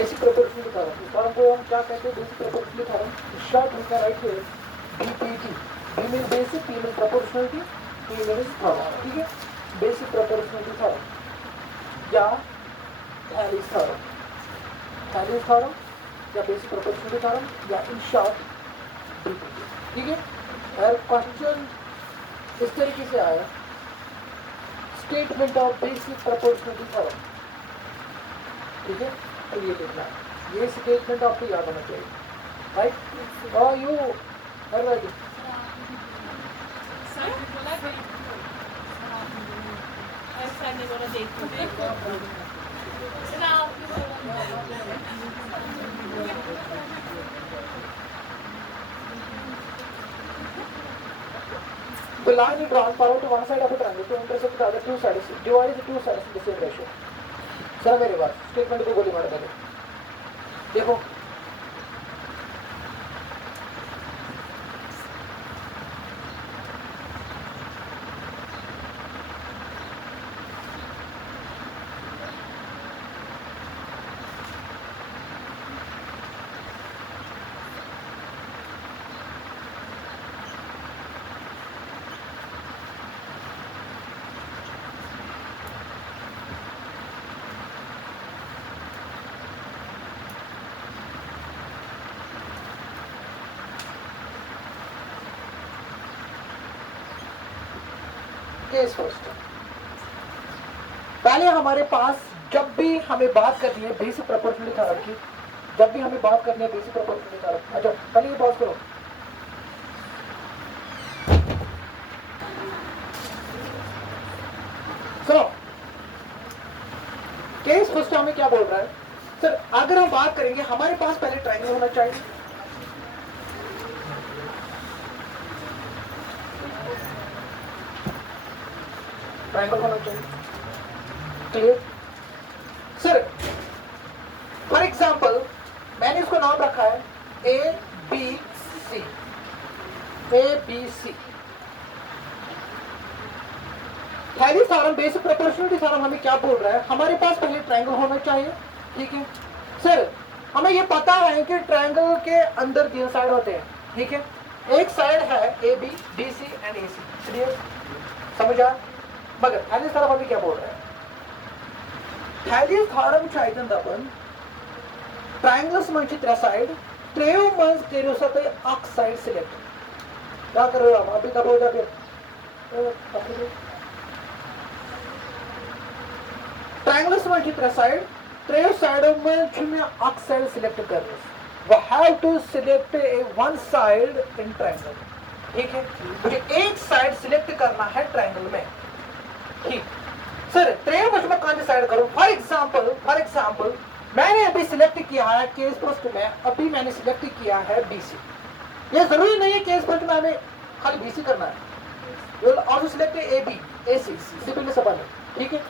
Basic proportional theorem, इस theorem को हम क्या कहते हैं? Basic proportional theorem. Short we can write here BPT. B mean basic, P mean proportionality, T mean theorem. ठीक है, बेसिक प्रोपोर्शनलिटी थ्योरम या थैलीस थ्योरम, थैलीस थ्योरम या बेसिक प्रोपोर्शनलिटी थ्योरम या इन शॉर्ट बीपीटी। ठीक है, अगर question इस तरीके से आया, statement of basic proportionality theorem, ठीक है, तो ये लिखना है, ये स्टेटमेंट आपको याद होना चाहिए, राइट? और you her right The line is drawn parallel to one side of a triangle to intersect the other two sides, divide the two sides in the same ratio. Sir मेरे बात statement को गोली मार पहले देखो, case first. पहले हमारे पास जब भी हमें बात करनी है बेसिक प्रोपोर्शनलिटी थ्योरम की, जब भी हमें बात करनी है बेसिक प्रोपोर्शनलिटी थ्योरम, अच्छा पहले ये पॉज करो। सुनो, केस फर्स्ट हमें क्या बोल रहा है? सर अगर हम बात करेंगे हमारे पास पहले ट्रायंगल होना चाहिए, ट्रायंगल होना चाहिए, क्लियर? सर फॉर एग्जाम्पल मैंने इसको नाम रखा है A B C, A B C. Thales theorem basic proportionality theorem हमें क्या बोल रहा है? हमारे पास पहले ट्रायंगल होना चाहिए, ठीक है? सर हमें ये पता है कि ट्रायंगल के अंदर तीन साइड होते हैं, ठीक है? एक साइड है A B, D C and A C, clear? समझा? मगर थैलीस थ्योरम हमें क्या बोल रहा है? थैलीस थ्योरम चाहिए दबन ट्रायंगल्स म्हणजे त्रा साइड, त्रेव मंज तेरो सते अक साइड सिलेक्ट। क्या कर रहे हो आप? अभी दबो जाके ट्रायंगल्स म्हणजे त्रा साइड, त्रेव साइडों में तुम्हें अक साइड सिलेक्ट कर रहे हो। We have to select a one side in triangle, ठीक है? मुझे एक साइड सिलेक्ट करना है ट्रायंगल में, ठीक? सर त्रेव मुझे मैं कौन सी साइड करूं? फॉर एग्जांपल मैंने अभी सिलेक्ट किया है केस फर्स्ट में, अभी मैंने सिलेक्ट किया है बीसी। ये जरूरी नहीं है केस फर्स्ट में हमें खाली बीसी करना है, you will also select A B, A C, simple सवाल है, ठीक है?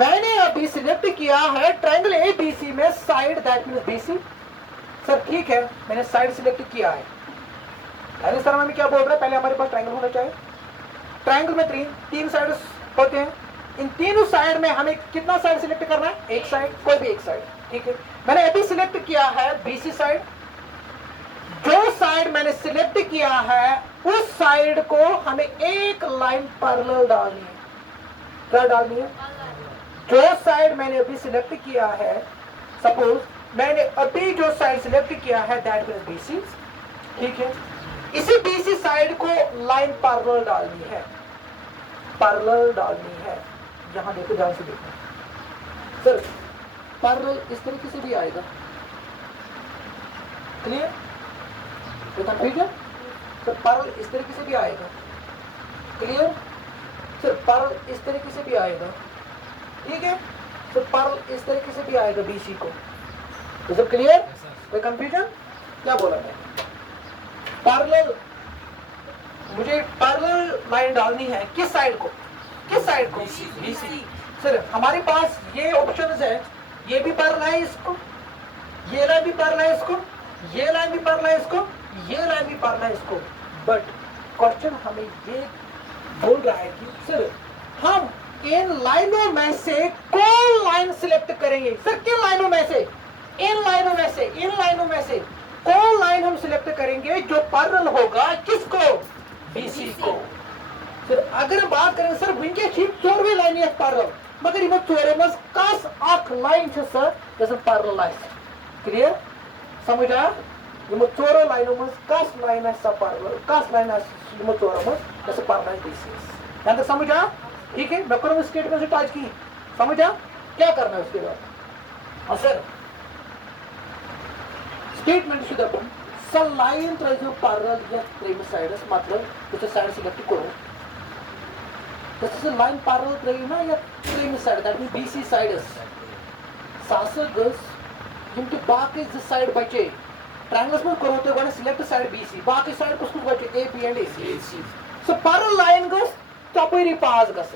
मैंने अभी सिलेक्ट किया है ट्रायंगल ए बी सी में side, that means BC. Sir ठीक है, मैंने साइड सिलेक्ट किया है। अरे सर हमें क्या बोल रहा है? पहले हमारे पास ट्रायंगल होना चाहिए। ट्रायंगल में तीन साइड होते हैं, इन तीनों साइड में हमें कितना साइड सिलेक्ट करना है? एक साइड, कोई भी एक साइड, ठीक है? मैंने अभी सिलेक्ट किया है बीसी साइड। जो साइड मैंने सिलेक्ट किया है उस साइड को हमें एक लाइन पैरेलल डालनी है। क्या डालनी है? जो साइड मैंने अभी सिलेक्ट किया है, सपोज मैंने अभी जो साइड सिलेक्ट किया है दैट मींस बीसी, ठीक है? इसी बीसी साइड को लाइन पैरेलल डालनी है, पैरेलल डालनी है। यहां देखो, ध्यान से देखो सर, पैरेलल इस तरीके से भी आएगा, क्लियर? कोई कंफ्यूजन? सर पैरेलल इस तरीके से भी आएगा, क्लियर? सर पैरेलल इस तरीके से भी आएगा, ठीक है? सर पैरेलल इस तरीके से भी आएगा बीसी को, तो सब क्लियर? कोई कंफ्यूजन? क्या बोला मैं? पैरेलल, मुझे पैरेलल लाइन डालनी है किस साइड को? किस साइड को? बीसी। सर हमारे पास ये ऑप्शंस है, ये भी पैरेलल है इसको, ये लाइन भी पैरेलल है इसको, ये लाइन भी पैरेलल है इसको, ये लाइन भी पैरेलल है इसको। बट क्वेश्चन हमें ये बोल रहा है कि सर हम इन लाइनों में से कौन लाइन सिलेक्ट करेंगे? सर किन लाइनों में से? इन लाइनों में से कौन लाइन हम सिलेक्ट करेंगे जो पैरेलल होगा किसको, बीसी को। फिर अगर बात करें सर वुनकस चोरवे लाइन ये पैरेलल मगर इन चोरों मज कस अख लाइन सर जैसे पैरेलल आए, क्लियर समझ आया, इन चोरों लाइनों मज कस लाइन है पैरेलल, कस लाइन इन चोरों मज जैसे पैरेलल बीसी, यहां तक समझ आया, ठीक है। मैं करूँ स्टेटमेंट से टच की, समझ आया क्या करना है उसके बाद। सर स्टेटमेंट शुद्ध अपन सर लाइन त्रो पैरेलल या त्रेम साइडस मतलब तुझे साइड सिलेक्ट करो, तो लाइन पैरेलल त्रो ना या त्रेम side that mean BC sides सासर गस यम तो बाकी ज साइड बचे ट्रायंगल्स में करो तो गोना सिलेक्ट साइड बीसी बाकी साइड कुछ बचे A B and A C. So parallel line गस तपरी पास गस,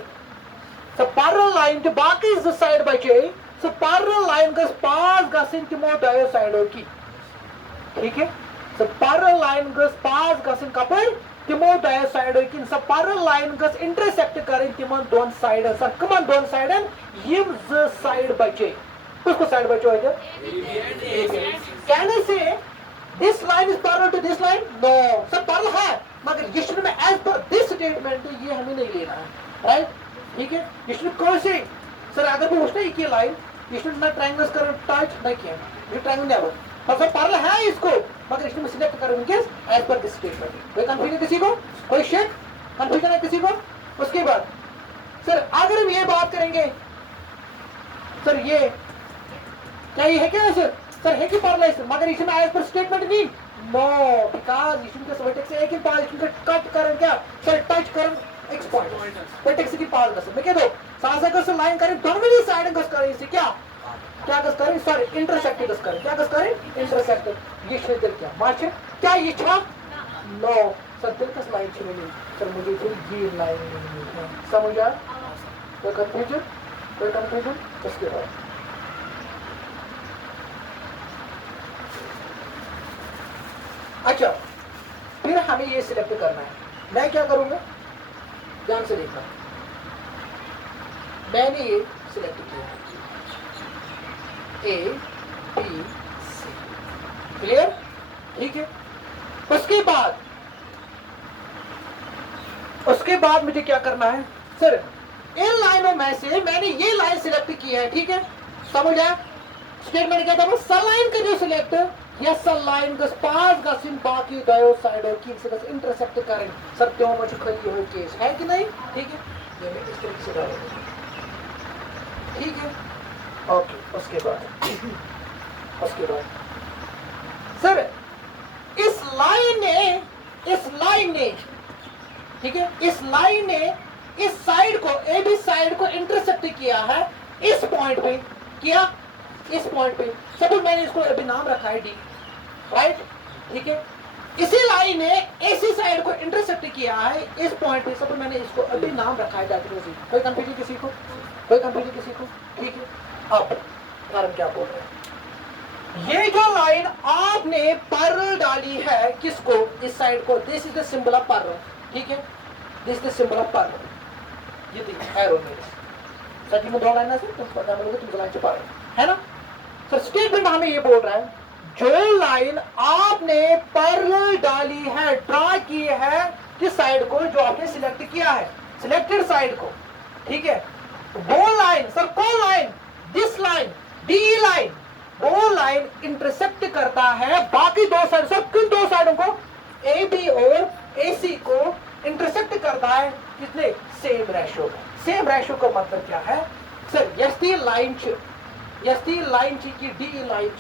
सो पैरेलल लाइन तो बाकी ज साइड बचे, सो पैरेलल लाइन गस पास गसिन तिमो दयो साइडो की, ठीक है। सो पैरेलल लाइन गस पास गसिन कपर तिमो दयो साइडो की, सो पैरेलल लाइन गस इंटरसेक्ट करें तिमन दोन साइडन, सर कमन दोन साइडन यम ज साइड बचे, किसको साइड बचो है can I say this line is parallel to this line, no sir parallel है मगर ये शुरू में एज पर दिस स्टेटमेंट ये हमें नहीं लेना है, राइट, ठीक है। ये शुरू कौन से सर अगर मैं उसने एक लाइन ये शुरू ना ट्रायंगल्स कर टच नहीं किया ये ट्रायंगल नहीं आवा पर सर पैरेलल है इसको मगर इसमें मैं सिलेक्ट करूंगा एज पर दिस स्टेटमेंट। कोई कंफ्यूजन किसी को, कोई शेक कंफ्यूजन है किसी को। उसके बाद सर अगर हम ये बात करेंगे सर ये क्या ये है क्या सर है कि पैरेलल मगर इसमें एज पर स्टेटमेंट नहीं, नो बिकॉज़ इसमें के वर्टेक्स एक ही पास इसमें कट करें क्या सर टच करें एक्स पॉइंट वर्टेक्स की पास गस मैं कह दो सासा का लाइन करें दोनों ही साइड गस करें इसे क्या क्या गस करें सॉरी इंटरसेक्ट गस करें, क्या गस करें इंटरसेक्ट, ये दिल क्या मार्च क्या ये था, नो सर दिल कस लाइन छे नहीं सर मुझे फिर ये लाइन समझ आ कोई कंफ्यूजन उसके बाद अच्छा फिर हमें ये सिलेक्ट करना है। मैं क्या करूंगा ध्यान से देखना, मैंने ये सिलेक्ट किया ए बी सी, क्लियर, ठीक है। उसके बाद मुझे क्या करना है सर इन लाइनों में से मैंने ये लाइन सिलेक्ट की है, ठीक है, समझ आया। स्टेटमेंट क्या था सल लाइन का जो सिलेक्ट या सल लाइन गस पास गसिन बाकी दयो साइडो की से गस इंटरसेक्ट करें सर क्यों मुझे खली हो केस है कि नहीं, ठीक है, ये मैं इस तरीके से डालूंगा, ठीक है, ओके। उसके बाद सर इस लाइन ने ठीक है इस लाइन ने इस साइड को ए बी साइड को इंटरसेक्ट किया है इस पॉइंट पे, किया इस पॉइंट पे, सब मैंने इसको अभी नाम रखा है डी, राइट, ठीक है। इसी लाइन ने एसी साइड को इंटरसेक्ट किया है इस पॉइंट पे, सब मैंने इसको अभी नाम रखा है डैट। कोई कंफ्यूजन किसी को, ठीक है। अब कारण क्या बोल रहे हैं, ये जो लाइन आपने पैरेलल डाली है किसको, इस साइड को, this is the symbol of parallel, ठीक है, this is the symbol of parallel, ये देखिए एरो में सच में दो लाइन है तुम पता नहीं तुम लाइन छुपा रहे है ना। सर स्टेटमेंट हमें ये बोल रहा है जो लाइन आपने पैरेलल डाली है, ड्रा की है किस साइड को, जो आपने सिलेक्ट किया है, सिलेक्टेड साइड को, ठीक है, वो लाइन सर कौन line, this line D line, वो लाइन इंटरसेक्ट करता है बाकी दो साइड, सब किन दो साइडों को, ए बी और ए सी को इंटरसेक्ट करता है कितने, सेम रेशियो। सेम रेशियो का मतलब क्या है सर, यस्ती लाइन की डी लाइन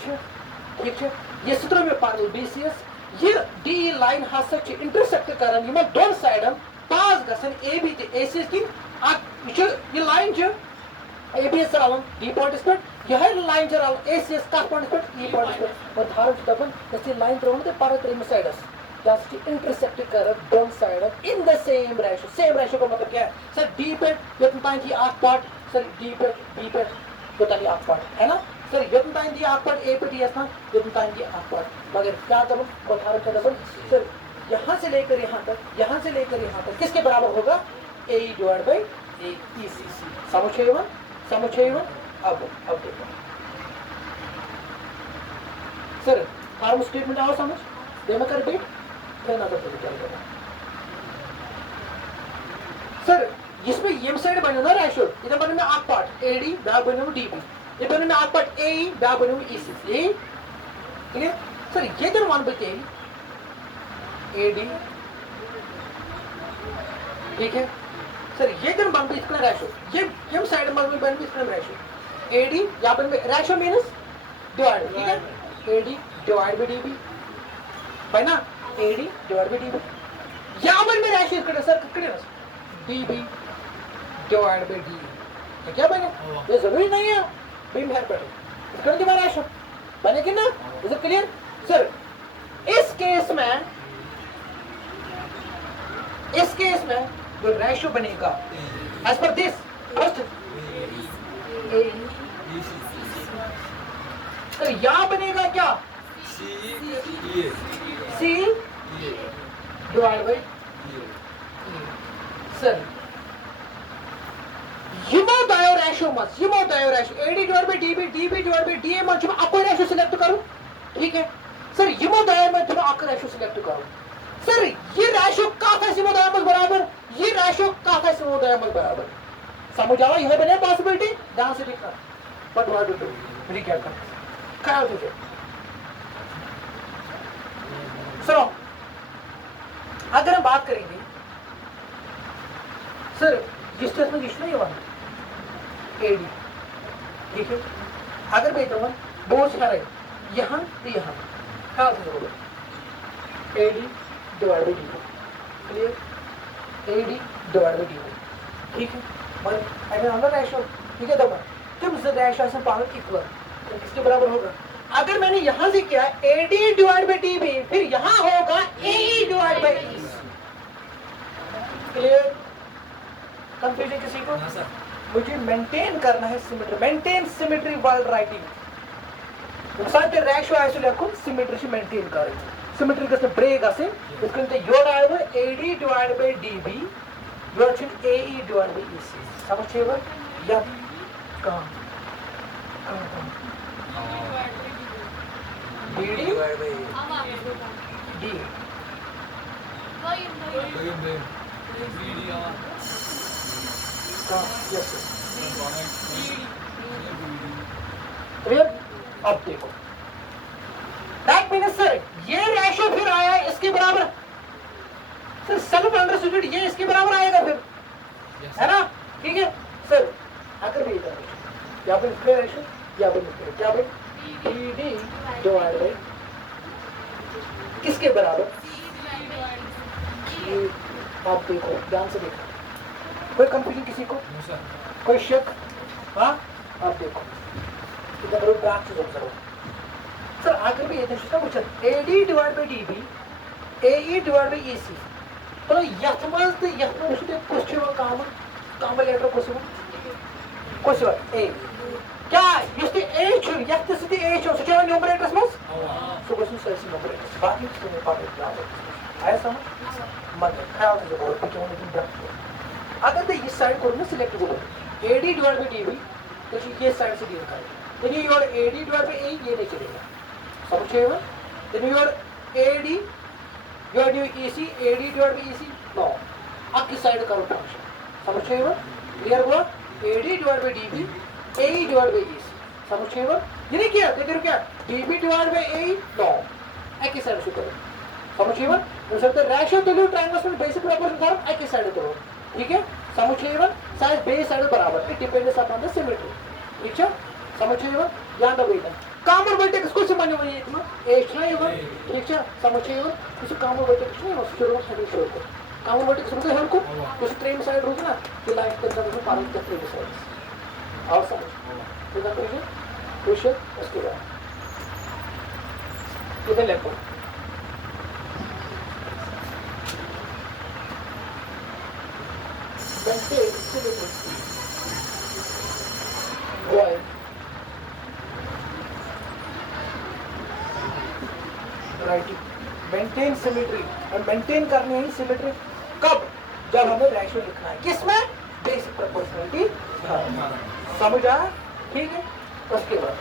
ठीक है, ये सूत्र में पैरेलल बीसीएस ये डी लाइन हसा इंटरसेक्ट करन यम दोन साइडन पास गसन ए बी ते एसी की ये लाइन छ ए बी एस रावन डी पॉइंट पे यह लाइन छ रावन एसी एस का पॉइंट पे ई पॉइंट पे और धारो दबन जैसे लाइन त्रोन ते पार त्रिम साइडस जस्ट इंटरसेक्ट कर दोन side in the same ratio का मतलब क्या है सर, डी पे यतन ताई की आठ पार्ट सर, डी पे बी पे यतन आठ पार्ट है ना सर, यतन ताई की आठ पार्ट ए पे डी था यतन ताई की आठ पार्ट, मगर क्या करूं और धारो का दबन सर यहां से लेकर यहां तक किसके बराबर होगा, ए डिवाइड बाय ए ई सी सी। समुच्चयवन अब देखो सर फॉर्म स्टेटमेंट आओ समझ दे मैं कर रिपीट फिर ना कर क्या करना सर इसमें यम साइड बनो ना रेशियो इधर बनो में आक पार्ट एडी बैक बनो में डीबी ये बनो में आक पार्ट ए बैक बनो में ईसी ये क्लियर सर ये तो 1/a एडी ठीक है सर ये तो बन इसका रेशियो ये यम साइड में बन इसका रेशियो एडी यहां पर रेशियो मींस डिवाइड ठीक है एडी डिवाइड बाय डीबी भाई ना एडी डिवाइड बाय डीबी यहां पर में रेशियो इसका सर कितने डीबी डिवाइड बाय डी तो क्या बने ये जरूरी नहीं है बीम है पर इसका डिवाइड रेशियो बने कि ना इज इट क्लियर सर इस केस में जो रेशियो बनेगा as per this first sir यहां बनेगा क्या सी डिवाइड बाय सर यमो दायो ratio AD divide by DB DB divide by DA में तुम आपको रेशियो सिलेक्ट करो ठीक है सर यमो दायो में तुम आपका रेशियो सिलेक्ट करो सर ये रेशियो काफी सिमो दायो में बराबर ये रेशियो काफी सिमो दायो में बराबर समझ आवा यह बने पॉसिबिलिटी ध्यान से देखना but what to do recap कर क्या हो तुझे सुनो अगर हम बात करेंगे सर जिस केस में जिसने ये एडी ठीक है अगर मैं कहूँ बहुत सारा है यहाँ तो यहाँ क्या होगा AD divide by D clear AD divide by D ठीक है और अगर हम रेशियो ठीक है दबा तुम रेशियो से पावर इक्वल तो किसके बराबर होगा अगर मैंने यहाँ से किया एडी डिवाइड बाय डीबी फिर यहाँ होगा AE divide by E clear confusion किसी को मुझे मेंटेन करना है symmetry maintain symmetry while writing साथ रेशियो आइसोलेट को सिमेट्री मेंटेन करें सिमेट्री कैसे ब्रेक असे इसके योड आए हुए एडी डिवाइड बाय डीबी योड छिन एई डिवाइड बाय ईसी समझिएगा या कहां DD divide by D yes clear अब देखो दैट मीन्स सर ये रेशियो फिर आया इसके बराबर सर सेल्फ अंडरस्टूड ये इसके बराबर आएगा फिर है ना ठीक है सर अगर भी इधर या फिर इसका रेशियो या फिर क्या भाई डी डिवाइड बाय किसके बराबर ये आप देखो ध्यान से देखो कोई कंफ्यूजन किसी को कोई शक हाँ आप देखो इधर करो बैक से ऑब्जर्व सर आगे भी ये देखो कुछ AD divide by DB AE divide by EC तो यथ मंज तो यथ में उसके question common letter question A क्या यस द ए छु यथ से द ए छु सो न्यूमरेटर्स में सो क्वेश्चन से न्यूमरेटर्स बाकी से पार्ट क्लास आया समझ मत ख्याल से बोल कि क्यों नहीं अगर तो इस साइड को ना सिलेक्ट करो एडी डिवाइड बाय डीबी तो ये साइड से डील करें यानी your AD divide by A ये नहीं चलेगा समझिएगा यानी your AD your EC AD divide by EC no अब किस साइड करो फंक्शन समझिएगा क्लियर हुआ AD divide by DB A divide by EC समझिएगा ये नहीं किया देखो क्या DB divide by A no एक ही साइड से करो समझिएगा तो सर रेशियो तो लो ट्रायंगल्स में बेसिक प्रॉपर्टी करो एक ही साइड करो ठीक है समझिएगा साइज बेस साइड बराबर it depends upon the symmetry ठीक है समझिएगा याद रखिएगा कॉमन वर्टेक्स को समझ में एक में एक नहीं होगा ठीक है समझिएगा इस कॉमन वर्टेक्स नहीं हो शुरू से शुरू को कॉमन वर्टेक्स मतलब हमको कुछ ट्रेन साइड होगी ना कि लाइफ के तरफ से पालन करते हैं साइड और समझ ठीक है क्वेश्चन उसके बाद इधर लेको maintain symmetry. Why? Right. Maintain symmetry. और maintain करनी है symmetry कब? जब हमें रेशियो लिखना है किसमें? बेसिक प्रोपोर्शनलिटी समझ आया? ठीक है उसके बाद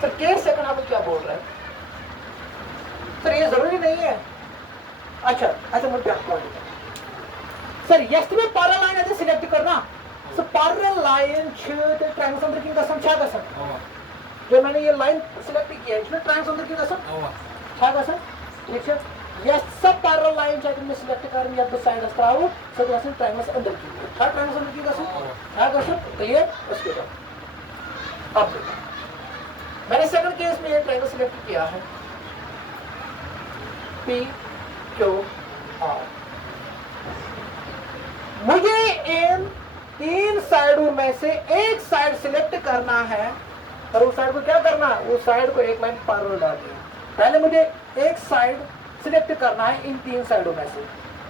सर केस सेकंड आप क्या बोल रहे हैं सर ये जरूरी नहीं है। अच्छा अच्छा मुझे आपको सर यस में पैरेलल लाइन है सिलेक्ट करना। सो पैरेलल लाइन छ ते ट्रायंगल अंदर की कसम क्या कसम जो मैंने ये लाइन सिलेक्ट की है इसमें ट्रायंगल अंदर की कसम क्या कसम ठीक है। यस सब पैरेलल लाइन चाहे मैं सिलेक्ट कर या तो साइड अस्त्राओ सब कसम ट्रायंगल अंदर की क्या ट्रायंगल अंदर की कसम क्या कसम क्लियर। उसके बाद अब मैंने सेकंड केस में ये ट्रायंगल सिलेक्ट किया है पी क्यू आर। मुझे इन तीन साइडों में से एक साइड सिलेक्ट करना है और उस साइड को क्या करना है उस साइड को एक लाइन पैरेलल डालनी है। पहले मुझे एक साइड सिलेक्ट करना है इन तीन साइडों में से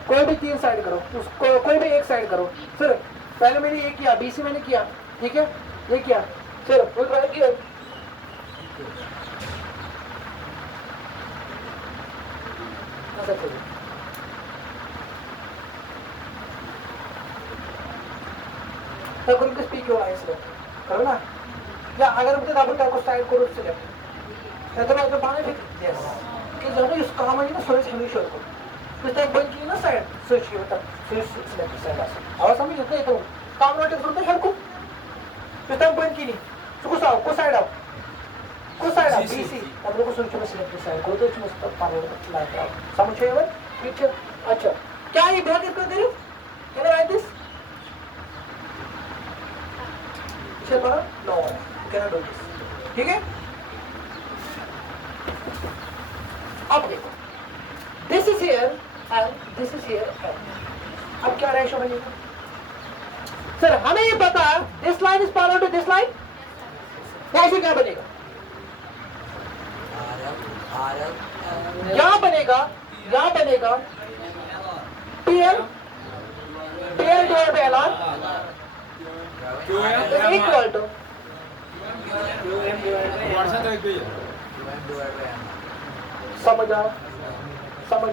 कोई भी तीन साइड करो उसको कोई भी एक साइड करो। फिर पहले मैंने ये किया बीसी मैंने किया ठीक है ये किया फिर कोई ट्राई किया तो कोई किस पी क्यों आए सिलेक्ट करो ना या अगर मुझे डबल टैप को साइड को सिलेक्ट है तो मैं बाने भी यस कि जब इस काम में ना सर्च हमेशा को इस टाइप बन की ना साइड सर्च किया तब फिर सिलेक्ट साइड आ और समझ सकते तो काम नोट करते हैं को इस टाइप बन की नहीं को साइड आओ बीसी अब लोगों को सोचो में सिलेक्ट साइड को तो इसमें सब पावर लाइट आओ समझ रहे हो ठीक है। अच्छा क्या ये ब्लॉक इसको दे रहे कैन आई राइट दिस चलो नो कैन डू दिस ठीक है। अब देखो this is here and this is here अब क्या रेशो बनेगा सर हमें ये पता है this line is parallel to this line ऐसे क्या बनेगा यहाँ बनेगा PL divide by LR equal to समझ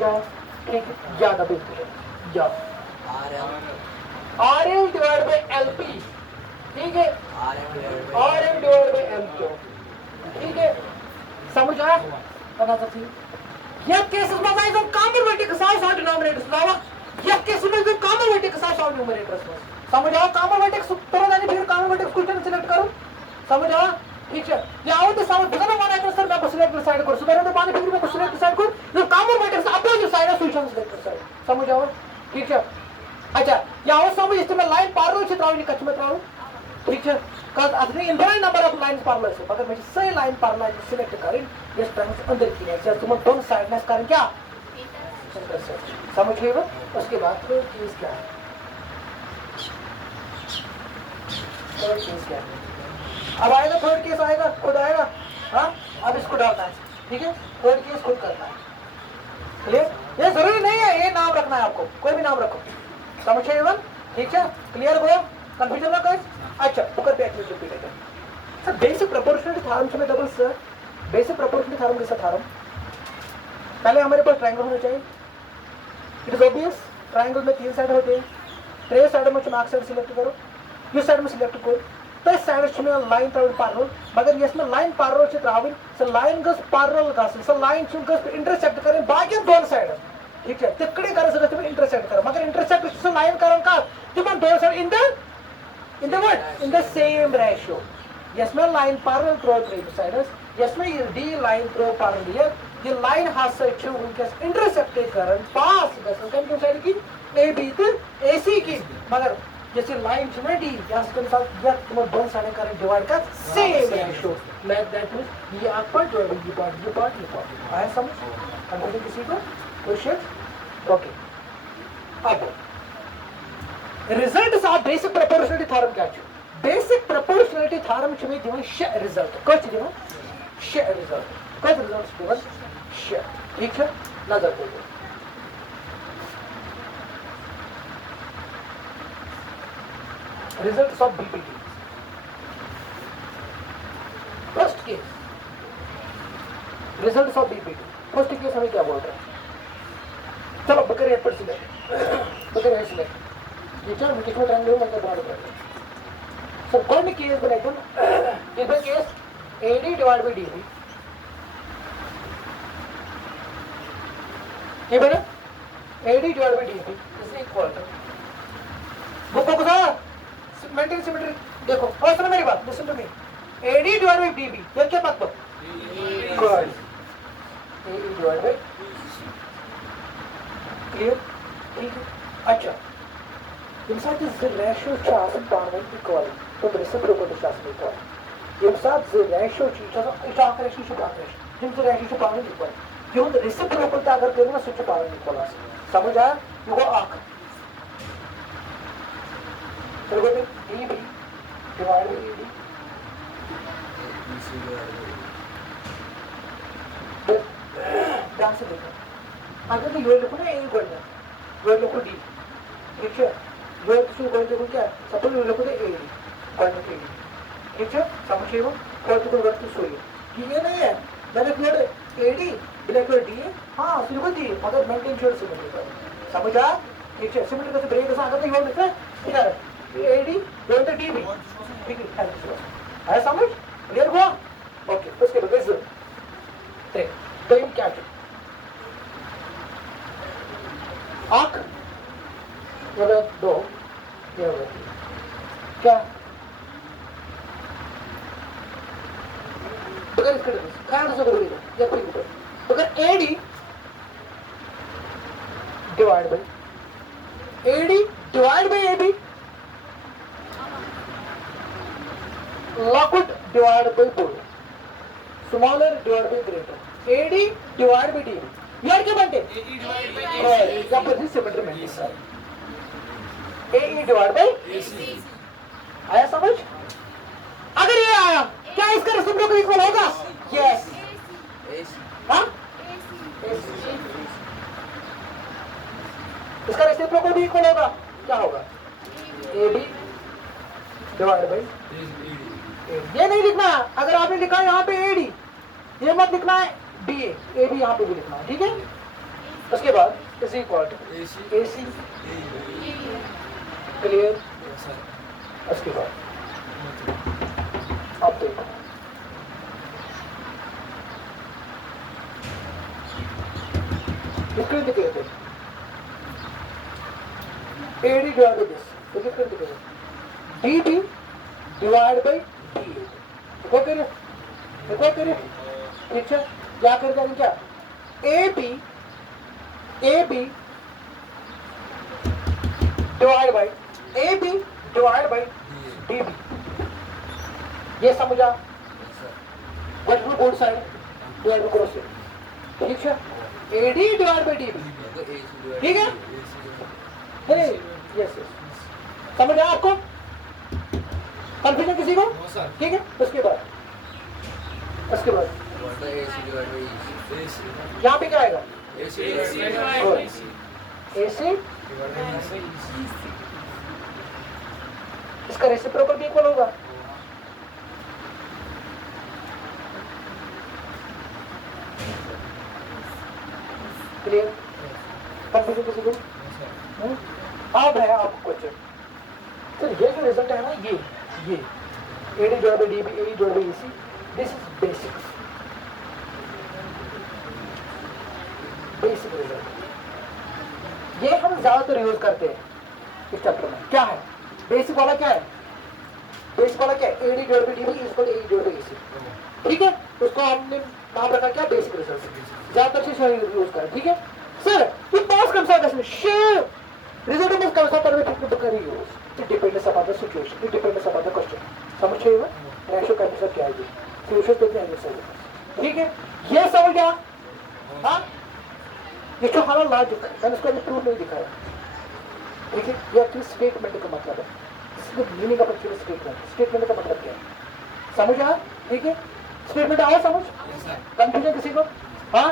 आओ ठीक है ज्यादा बिल्कुल जा RM डिवाइड बाय LP ठीक है RM डिवाइड बाय MQ ठीक है समझ आया पता सकती यह केसेस में गाइस हम कॉमन वर्टेक्स साथ डिनोमिनेटर्स लावा यह केसेस में जो कॉमन वर्टेक्स साथ न्यूमरेटर्स समझ आओ कॉमन वर्टेक्स तो नहीं फिर कॉमन वर्टेक्स क्वेश्चन सिलेक्ट करो समझ आओ ठीक है या आओ तो समझ बता ना मैं सर मैं सिलेक्ट डिसाइड कर सुबह तो पानी फिर मैं सिलेक्ट डिसाइड कर जो common vertex opposite side of solution select कर समझ आओ ठीक है। अच्छा या आओ समझ इसमें लाइन पैरेलल से त्रावनी कच्च में त्राव ठीक है cuz असली infinite number of lines parallel से अगर मैं सही लाइन पैरेलल सिलेक्ट करें इस टर्म्स अंदर की है तुम दोनों साइड में करें क्या समझ गए वो। उसके बाद फिर चीज क्या है थर्ड केस क्या है अब आएगा थर्ड केस आएगा खुद आएगा हाँ अब इसको डालना है ठीक है थर्ड केस खुद करना है क्लियर। ये जरूरी नहीं है ये नाम रखना है आपको कोई भी नाम रखो समझे एवं ठीक है क्लियर हो कंफ्यूजन ना कर। अच्छा पकड़ पे एक्चुअली रिपीट है सर बेसिक प्रोपोर्शनलिटी थ्योरम में double sir basic proportionality theorem कैसा थ्योरम पहले हमारे पास ट्रायंगल होना चाहिए इट इज ऑब्वियस ट्रायंगल में तीन साइड होते हैं ट्रे साइड में तुम एक साइड सिलेक्ट करो इस साइड में सिलेक्ट करो तो इस साइड में लाइन ट्रैवल पैरेलल मगर इसमें लाइन पैरेलल से ट्रैवल सो लाइन गस पैरेलल गस सो लाइन चुन गस इंटरसेक्ट करें बाकी दोन साइड ठीक है तिकडे करे सर तुम्हें इंटरसेक्ट करो मगर इंटरसेक्ट से लाइन करें का तुम दोन side in the what in the same ratio yes my line parallel through three sides yes my D line through parallel here the line has such a weakest intersected current pass बस उनका क्यों side की AB तो AC की मगर जैसे line है ना D यस के साथ यह तुम दोनों साइड करंट डिवाइड का same ratio like that means ये आपका जो ये पार्ट आया समझ कंफ्यूजन किसी को क्वेश्चन ओके। अब results of basic proportionality theorem क्या है बेसिक प्रोपोर्शनलिटी थ्योरम छ में दिवन श रिजल्ट कछ दिवन श रिजल्ट कछ रिजल्ट्स दिवन श ठीक है नजर दो results of BPT first case results of BPT first case हमें क्या बोल रहे हैं चलो बकरिया पर सिलेक्ट बकरिया सिलेक्ट टीचर मैं कितना ट्रायंगल में क्या बात कर रहे हैं सर कौन केस बनाए तुम इधर case AD divide by DB ये बना AD divide by DB is equal to book को मेंटेन सिमेट्री देखो और सुनो मेरी बात listen to me AD divide by DB ये क्या मतलब good AD divide by clear ठीक है अच्छा यम साथ इज रेशियो चासन पावन इक्वल तो रेसिप्रोकल चासन इक्वल यम साथ रेशियो चीज चासन रेशियो छ पावन यम रेशियो छ पावन इक्वल यो रेसिप्रोकल ता अगर करो ना सच पावन इक्वल समझ आया यो आंख तो को DB डिवाइड बाय AD ध्यान से देखो अगर तो यो लिखो ना A गणना यो लिखो D ठीक है यो किसी को देखो क्या सपोज यो लिखो A गणना के ठीक है समझिए वो कोई तो वक्त सोइए कि ये नहीं है मैंने क्लियर AD ब्लैक और D हां सिर्फ D मगर मेंटेन श्योर सिमेट्री पर समझा ठीक है सिमेट्री का ब्रेक ऐसा अगर तो यो लिखा है ठीक है AD डिवाइड बाय DB ठीक है है समझ क्लियर हुआ ओके उसके बाद इज तो इन क्या है आंख ये दो ये हो क्या बगैर इसके कार्ड से करोगे या कोई ऊपर अगर AD divide bye AD divide bye AB log divide by 4 smaller divide by greater AD divide by DB यार क्या बनते AE डिवाइड बाय जबरदस्त सिमेट्री में AE डिवाइड बाय AC आया समझ अगर ये आया क्या इसका रेसिप्रोकल इक्वल होगा यस हां इसका रेसिप्रोकल भी इक्वल होगा क्या होगा AB डिवाइड बाय ये नहीं लिखना अगर आपने लिखा है यहाँ पे AD ये मत लिखना है DA AB यहाँ पे भी लिखना है ठीक है उसके बाद is equal to AC clear उसके बाद आप देखो इसको दिखेगा AD डिवाइड बाय दिस तो कितना दिखेगा DB डिवाइड बाय DA देखो करिए ठीक है क्या करेगा क्या AB डिवाइड बाय DB ये समझा vertical both side divide by cross ठीक है AD डिवाइड बाय DB ठीक है अरे यस समझ आया आपको कंफ्यूजन किसी को ठीक है उसके बाद यहाँ पे क्या आएगा AC इसका रेसिप्रोकल भी इक्वल होगा क्लियर कंफ्यूजन किसी को अब है आपको क्वेश्चन सर ये जो रिजल्ट है ना ये AD divide by DB AE divide by AC this is basic result ये हम ज्यादातर यूज करते हैं इस चैप्टर में क्या है बेसिक वाला क्या है AD divide by DB is equal to AE divide by AC ठीक है उसको हमने नाम रखा क्या बेसिक रिजल्ट ज्यादातर से यूज करें ठीक है सर ये पास कम सा कैसे शेयर रिजल्ट में कम सा परवे ठीक कर use it depends upon the situation it depends upon the question समझ रहे हो रेशियो कैंडिडेट सब क्या है सोल्यूशन देते हैं सर ठीक है ये समझ गया हां ये जो हमारा लॉजिक मैंने इसको अभी प्रूफ नहीं दिखाया ठीक है ये एक्चुअली स्टेटमेंट का मतलब है इसका मीनिंग ऑफ एक्चुअली स्टेटमेंट का मतलब क्या है समझ आया ठीक है स्टेटमेंट आया समझ कंफ्यूजन किसी को हाँ